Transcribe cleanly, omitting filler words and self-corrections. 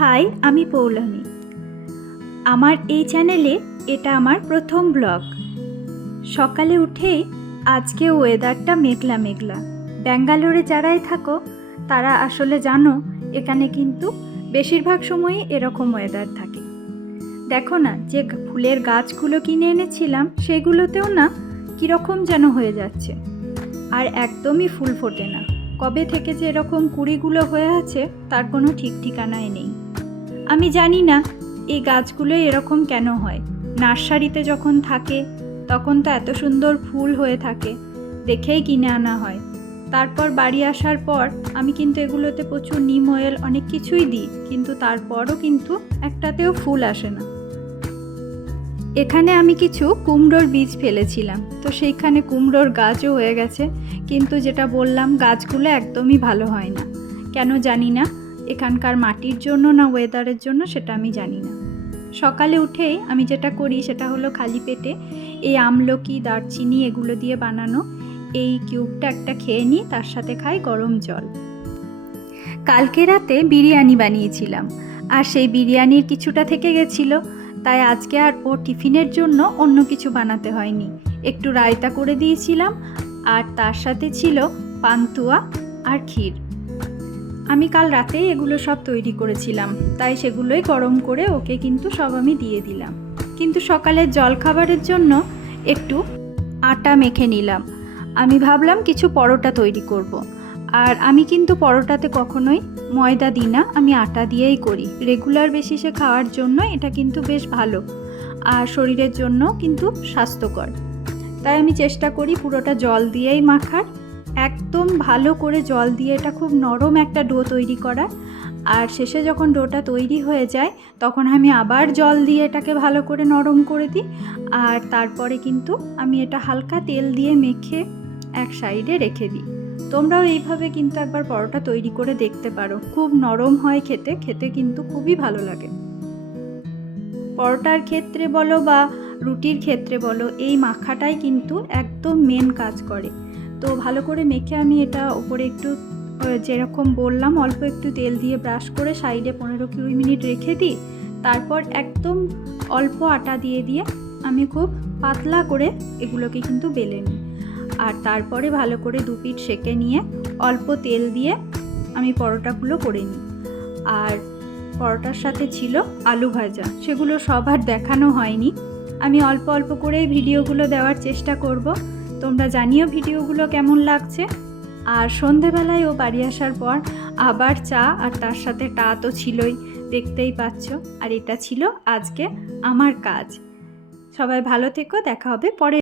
High, আমি পৌলমী। আমার এই চ্যানেলে এটা আমার প্রথম ব্লগ। সকালে উঠেই আজকে ওয়েদারটা মেঘলা মেঘলা। ব্যাঙ্গালোরে যারাই থাকো তারা আসলে জানো এখানে কিন্তু বেশিরভাগ সময়ই এরকম ওয়েদার থাকে। দেখো না, যে ফুলের গাছগুলো কিনে এনেছিলাম সেগুলোতেও না কীরকম যেন হয়ে যাচ্ছে, আর একদমই ফুল ফোটে না। কবে থেকে যে এরকম কুঁড়িগুলো হয়ে আছে তার কোনো ঠিক ঠিকানাই নেই। আমি জানি না এই গাছগুলো এরকম কেন হয়। নার্সারিতে যখন থাকে তখন তো এত সুন্দর ফুল হয়ে থাকে, দেখেই কিনে আনা হয়। তারপর বাড়ি আসার পর আমি কিন্তু এগুলোতে প্রচুর নিম অয়েল অনেক কিছুই দিই, কিন্তু তারপরও কিন্তু একটাতেও ফুল আসে না। এখানে আমি কিছু কুমড়োর বীজ ফেলেছিলাম, তো সেইখানে কুমড়োর গাছও হয়ে গেছে, কিন্তু যেটা বললাম গাছগুলো একদমই ভালো হয় না। কেন জানি না, এখানকার মাটির জন্য না ওয়েদারের জন্য সেটা আমি জানি না। সকালে উঠেই আমি যেটা করি সেটা হলো খালি পেটে এই আমলকি, দারচিনি এগুলো দিয়ে বানানো এই কিউবটা একটা খেয়ে নিই, তার সাথে খাই গরম জল। কালকে রাতে বিরিয়ানি বানিয়েছিলাম, আর সেই বিরিয়ানির কিছুটা থেকে গেছিলো, তাই আজকে আর ও টিফিনের জন্য অন্য কিছু বানাতে হয়নি। একটু রায়তা করে দিয়েছিলাম, আর তার সাথে ছিল পান্তুয়া আর ক্ষীর। আমি কাল রাতেই এগুলো সব তৈরি করেছিলাম, তাই সেগুলোই গরম করে ওকে কিন্তু সব আমি দিয়ে দিলাম। কিন্তু সকালের জলখাবারের জন্য একটু আটা মেখে নিলাম। আমি ভাবলাম কিছু পরোটা তৈরি করব। আর আমি কিন্তু পরোটাতে কখনোই ময়দা দিই না, আমি আটা দিয়েই করি। রেগুলার বেসিসে খাওয়ার জন্য এটা কিন্তু বেশ ভালো, আর শরীরের জন্য কিন্তু স্বাস্থ্যকর। তাই আমি চেষ্টা করি পুরোটা জল দিয়েই মাখার, একদম ভালো করে জল দিয়ে এটা খুব নরম একটা ডো তৈরি করা। আর শেষে যখন ডোটা তৈরি হয়ে যায় তখন আমি আবার জল দিয়ে এটাকে ভালো করে নরম করে দিই, আর তারপরে কিন্তু আমি এটা হালকা তেল দিয়ে মেখে এক সাইডে রেখে দিই। তোমরাও এইভাবে কিন্তু একবার পরোটা তৈরি করে দেখতে পারো, খুব নরম হয় খেতে, খেতে কিন্তু খুবই ভালো লাগে। পরোটার ক্ষেত্রে বলো বা রুটির ক্ষেত্রে বলো, এই মাখাটাই কিন্তু একদম মেন কাজ করে। তো ভালো করে মেখে আমি এটা ওপরে একটু যেরকম বললাম অল্প একটু তেল দিয়ে ব্রাশ করে সাইডে 15-20 মিনিট রেখে দিই। তারপর একদম অল্প আটা দিয়ে দিয়ে আমি খুব পাতলা করে এগুলোকে কিন্তু বেলে নিই, আর তারপরে ভালো করে দু পিঠ সেঁকে নিয়ে অল্প তেল দিয়ে আমি পরোটাগুলো করে নিই। আর পরোটার সাথে ছিল আলু ভাজা, সেগুলো সবার দেখানো হয়নি, আমি অল্প অল্প করে ভিডিওগুলো দেওয়ার চেষ্টা করব। তোমরা জানিও ভিডিওগুলো কেমন লাগছে। আর সন্ধেবেলায় ও বাড়ি আসার পর আবার চা, আর তার সাথে টা তো ছিলই, দেখতেই পাচ্ছ। আর এটা ছিল আজকে আমার কাজ। সবাই ভালো থেকো, দেখা হবে পরে।